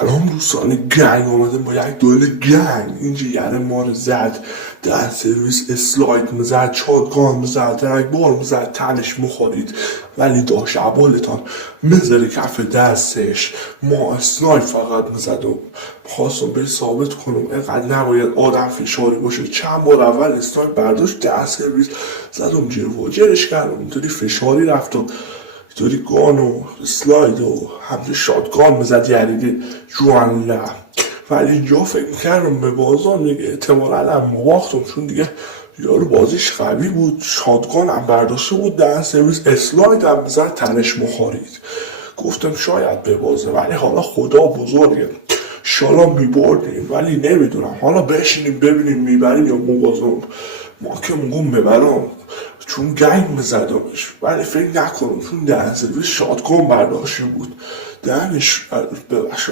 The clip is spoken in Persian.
سلام دوستان گنگ آمدیم با یک دوئل گنگ. اینجا یعنی ما رو زد در سرویس اسلاید میزد، شاتگان میزد، درک بار میزد، تنش میخورید ولی داشت عبالتان میذاره کف دستش. ما اسنایپ فقط میزدم، خواستم به ثابت کنم اینقدر نباید آدم فشاری باشه. چند بار اول اسنایپ برداشت در سرویس زدم جیر واجرش کردم، اینطوری فشاری رفت و اینطوری گان و سلاید و همه شاتگان میزد یعنی جوان لب. ولی اینجا فکر میکردم به بازان دیگه احتمالا هم مباختم، چون دیگه یارو بازیش قوی بود، شاتگان هم برداشته بود در سرویس، اسلاید هم میزد تنش مخارید. گفتم شاید ببازه ولی حالا خدا بزرگه، شالا میبردیم ولی نمیدونم، حالا بشینیم ببینیم میبریم یا مبازم. ما که میگم ببرم چون گنگ میزدمش، ولی فکر نکنم چون در سرویس شاتگان برداشته بود دهنش ببخش.